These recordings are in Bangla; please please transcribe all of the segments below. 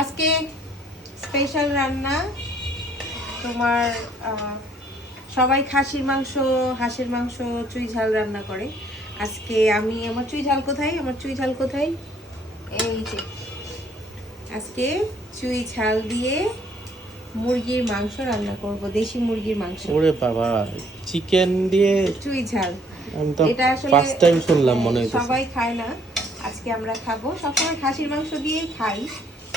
আজকে স্পেশাল রান্না তোমার সবাই খাসির মাংস হাঁসের মাংস চুই ঝাল রান্না করে। আজকে আমি আমার চুই ঝাল কোথায় এই যে আজকে চুই ঝাল দিয়ে মুরগির মাংস রান্না করব, দেশি মুরগির মাংস। ওরে বাবা, চিকেন দিয়ে চুই ঝাল, আমি তো এটা আসলে ফার্স্ট টাইম শুনলাম মনে হইতেছে। সবাই খায় না, আজকে আমরা খাবো। সবসময় খাসির মাংস দিয়েই খাই,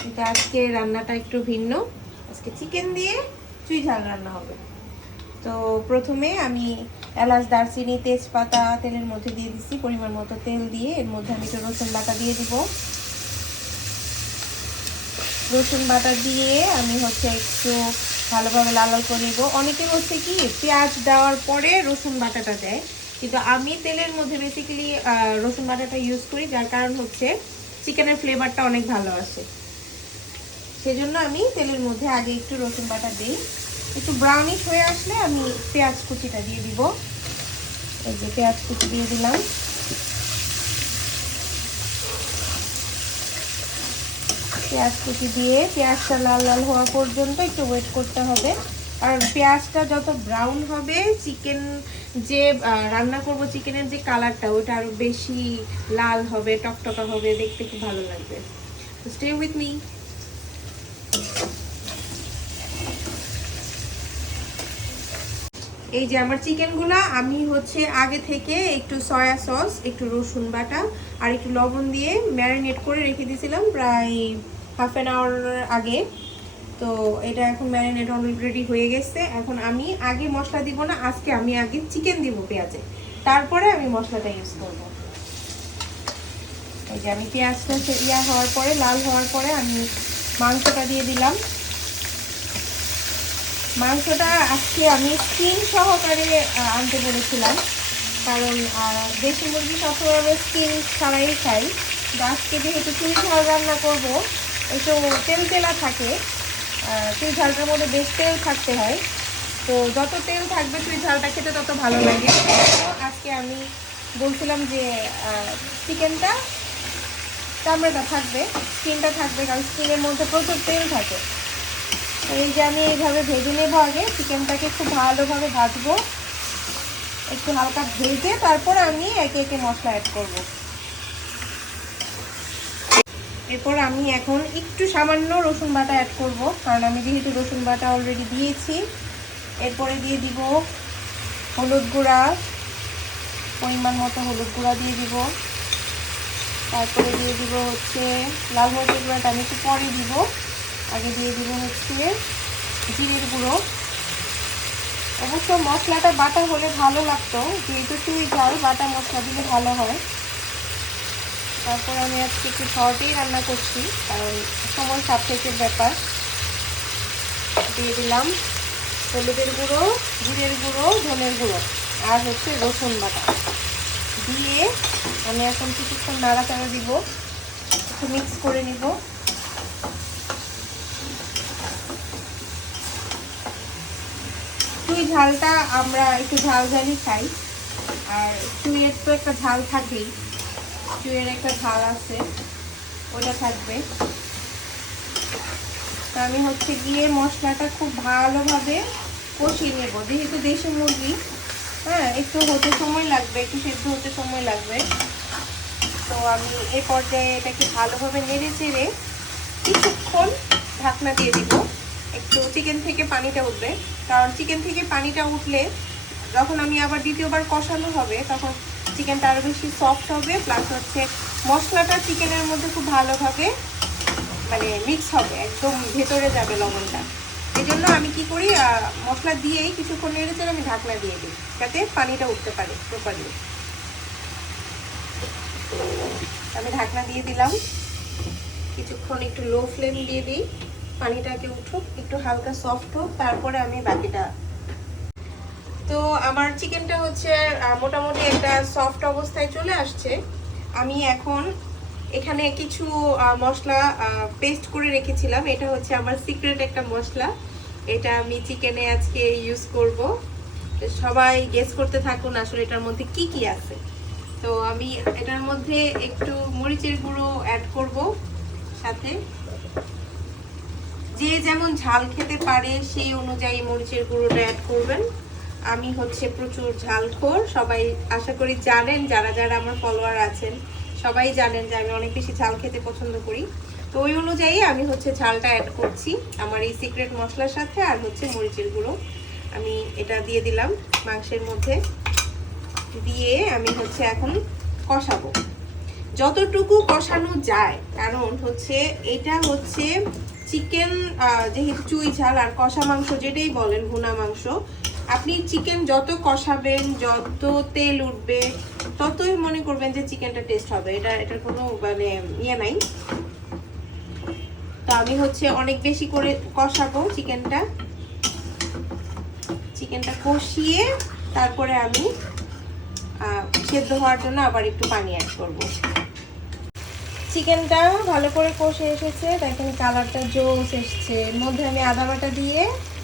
কিন্তু আজকে রান্নাটা একটু ভিন্ন। আজকে চিকেন দিয়ে চুই ঝাল রান্না হবে। তো প্রথমে আমি এলাচ, দারচিনি, তেজপাতা তেলের মধ্যে দিয়ে দিচ্ছি। পরিমাণ মতো তেল দিয়ে এর মধ্যে আমি একটু রসুন বাটা দিয়ে দিব। রসুন বাটা দিয়ে আমি একটু ভালোভাবে লাল লাল করে নেব। অনেকে কি পেঁয়াজ দেওয়ার পরে রসুন বাটাটা দেয়, কিন্তু আমি তেলের মধ্যে বেসিক্যালি রসুন বাটাটা ইউজ করি, যার কারণ চিকেনের ফ্লেভারটা অনেক ভালো আসে। সেজন্য আমি তেলের মধ্যে আগে একটু রসুন বাটা দিই। একটু ব্রাউনিশ হয়ে আসলে আমি পেঁয়াজ কুচিটা দিয়ে দিব। এই যে পেঁয়াজ কুচি দিয়ে দিলাম। পেঁয়াজ কুচি দিয়ে পেঁয়াজটা লাল লাল হওয়া পর্যন্ত একটু ওয়েট করতে হবে। আর পেঁয়াজটা যত ব্রাউন হবে, চিকেন যে রান্না করব চিকেনের যে কালারটা ওটা আরো বেশি লাল হবে, টকটকা হবে, দেখতে খুব ভালো লাগবে। Stay with me. এই যে আমার চিকেনগুলো আমি আগে থেকে একটু সয়া সস, একটু রসুন বাটা আর একটু লবণ দিয়ে ম্যারিনেট করে রেখে দিয়েছিলাম প্রায় হাফ অ্যান আওয়ার আগে। তো এটা এখন ম্যারিনেট অলরেডি হয়ে গেছে। এখন আমি আগে মশলা দিব না, আজকে আমি আগে চিকেন দিব পেঁয়াজে, তারপরে আমি মশলাটা ইউজ করব। এই যে আমি পেঁয়াজটা হওয়ার পরে, লাল হওয়ার পরে আমি মাংসটা দিয়ে দিলাম। মাংসটা আজকে আমি স্কিন সহকারে আনতে বলেছিলাম, কারণ দেশি মুরগি সবসময় আমরা স্কিন ছাড়াই খাই। আজকে যেহেতু চুই ঝাল রান্না করবো, একটু তেল তেলা থাকে, চুই ঝালটার মধ্যে বেশ তেল থাকতে হয়। তো যত তেল থাকবে চুই ঝালটা খেতে তত ভালো লাগে। তো আজকে আমি বলছিলাম যে চিকেনটা চামড়াটা থাকবে, স্কিনটা থাকবে, কারণ স্কিনের মধ্যে প্রচুর তেল থাকে। এই যে আমি এইভাবে ভেজে নেবো। আগে চিকেনটাকে খুব ভালোভাবে ভাজবো, একটু হালকা ভেজে তারপর আমি একে একে মশলা অ্যাড করব। এরপর আমি এখন একটু সামান্য রসুন বাটা অ্যাড করব, কারণ আমি যেহেতু রসুন বাটা অলরেডি দিয়েছি। এরপরে দিয়ে দিব হলুদ গুঁড়া, পরিমাণ মতো হলুদ গুঁড়া দিয়ে দিব। তারপরে দিয়ে দিব লাল মরিচের গুঁড়াটা আমি একটু পরে দিব। আগে দিয়ে দিব জিরের গুঁড়ো। অবশ্য মশলাটা বাটা হলে ভালো লাগতো, যেহেতু চুই ঝাল বাটা মশলা দিলে ভালো হয়। তারপর আমি আজকে একটু শর্টেই রান্না করছি, কারণ সময় সাপেক্ষের ব্যাপার। দিয়ে দিলাম হলুদের গুঁড়ো, জিরের গুঁড়ো, ধনের গুঁড়ো আর রসুন বাটা দিয়ে আমি এখন কিছুক্ষণ নাড়াচাড়া দিব, একটু মিক্স করে নিব। চুই ঝালটা আমরা একটু ঝাল ঝালই খাই, আর চুইয়ের তো একটা ঝাল থাকেই, চুইয়ের একটা ঝাল আছে, ওটা থাকবে। তো আমি গিয়ে মশলাটা খুব ভালোভাবে কষিয়ে নেব। যেহেতু দেশি মুরগি, একটু হতে সময় লাগবে, একটু সেদ্ধ হতে সময় লাগবে। তো আমি এই পর্যায়ে এটাকে ভালোভাবে নেড়ে চেড়ে কিছুক্ষণ ঢাকনা দিয়ে দিব। একটু চিকেন থেকে পানিটা উঠবে, কারণ চিকেন থেকে পানিটা উঠলে যখন আমি আবার দ্বিতীয়বার কষানো হবে, তখন চিকেনটা আরও বেশি সফট হবে, প্লাস মশলাটা চিকেনের মধ্যে খুব ভালোভাবে মিক্স হবে, একদম ভেতরে যাবে লবণটা। এই জন্য আমি কি করি, মশলা দিয়েই কিছুক্ষণ নেড়ে চেড়ে আমি ঢাকনা দিয়ে দিই, যাতে পানিটা উঠতে পারে প্রপারলি। আমি ঢাকনা দিয়ে দিলাম, কিছুক্ষণ একটু লো ফ্লেম দিয়ে দিই, পানিটাকে উঠুক, একটু হালকা সফট হোক, তারপরে আমি বাকিটা। তো আমার চিকেনটা মোটামুটি একটা সফট অবস্থায় চলে আসছে। আমি এখন এখানে কিছু মশলা পেস্ট করে রেখেছিলাম। এটা আমার সিক্রেট একটা মশলা, এটা আমি চিকেনে আজকে ইউজ করব। সবাই গেস করতে থাকুন আসলে এটার মধ্যে কি কি আছে। তো আমি এটার মধ্যে একটু মরিচের গুঁড়ো অ্যাড করব, সাথে যে যেমন ঝাল খেতে পারে সেই অনুযায়ী মরিচের গুঁড়োটা অ্যাড করবেন। আমি হচ্ছে প্রচুর ঝালখোর, সবাই আশা করি জানেন, যারা যারা আমার ফলোয়ার আছেন সবাই জানেন যে আমি অনেক বেশি ঝাল খেতে পছন্দ করি। তো ওই অনুযায়ী আমি হচ্ছে ঝালটা অ্যাড করছি আমার এই সিক্রেট মশলার সাথে। আর হচ্ছে মরিচের গুঁড়ো আমি এটা দিয়ে দিলাম মাংসের মধ্যে, দিয়ে আমি হচ্ছে এখন কষাবো যতটুকু কষানো যায়, কারণ হচ্ছে এটা হচ্ছে চিকেন, যেহেতু চুই ঝাল আর কষা মাংস যেটাই বলেন, ভুনা মাংস, আপনি চিকেন যত কষাবেন, যত তেল উঠবে, ততই মনে করবেন যে চিকেনটা টেস্ট হবে। এটার কোনো মানে ইয়ে নাই। তো আমি হচ্ছে অনেক বেশি করে কষাবো চিকেনটা কষিয়ে তারপরে আমি সেদ্ধ হওয়ার জন্য আবার একটু পানি অ্যাড করবো। চিকেনটা ভালো করে কষে এসেছে, দেখেন কালারটা জোস এসছে। এর মধ্যে আমি আদা বাটা দিয়ে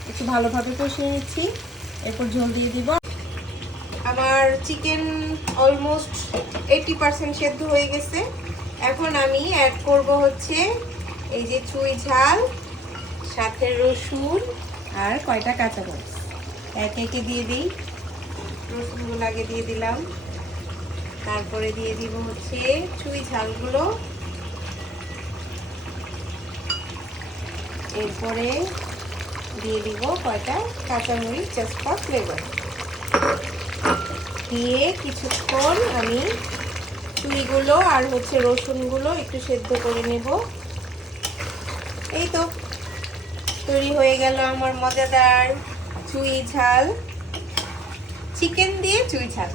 একটু ভালোভাবে কষিয়ে নিচ্ছি, এরপর ঝোল দিয়ে দিব। আমার চিকেন অলমোস্ট 80% সেদ্ধ হয়ে গেছে। এখন আমি অ্যাড করব হচ্ছে এই যে চুই ঝাল, সাথে রসুন আর কয়টা কাঁচামরিচ একে একে দিয়ে দিই। রসুনগুলো আগে দিয়ে দিলাম, তারপরে দিয়ে দিব হচ্ছে চুই ঝালগুলো, এরপরে দিয়ে দিব কয়টা কাঁচামরিচ জাস্ট ফর ফ্লেভার। দিয়ে কিছুক্ষণ আমি চুইগুলো আর হচ্ছে রসুনগুলো একটু সেদ্ধ করে নেব। এই তো তৈরি হয়ে গেল আমার মজাদার চুই ঝাল, চিকেন দিয়ে চুই ঝাল।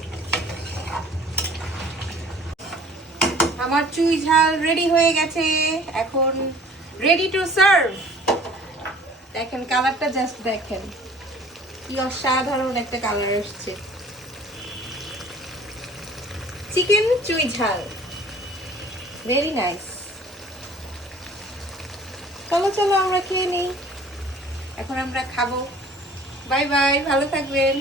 আমার চুই ঝাল রেডি হয়ে গেছে, এখন রেডি টু সার্ভ। দেখেন কালারটা জাস্ট দেখেন, কি অসাধারণ একটা কালার আসছে। চিকেন চুই ঝাল, ভেরি নাইস। চলো আমরা খেয়ে নিই, এখন আমরা খাবো। বাই বাই, ভালো থাকবেন।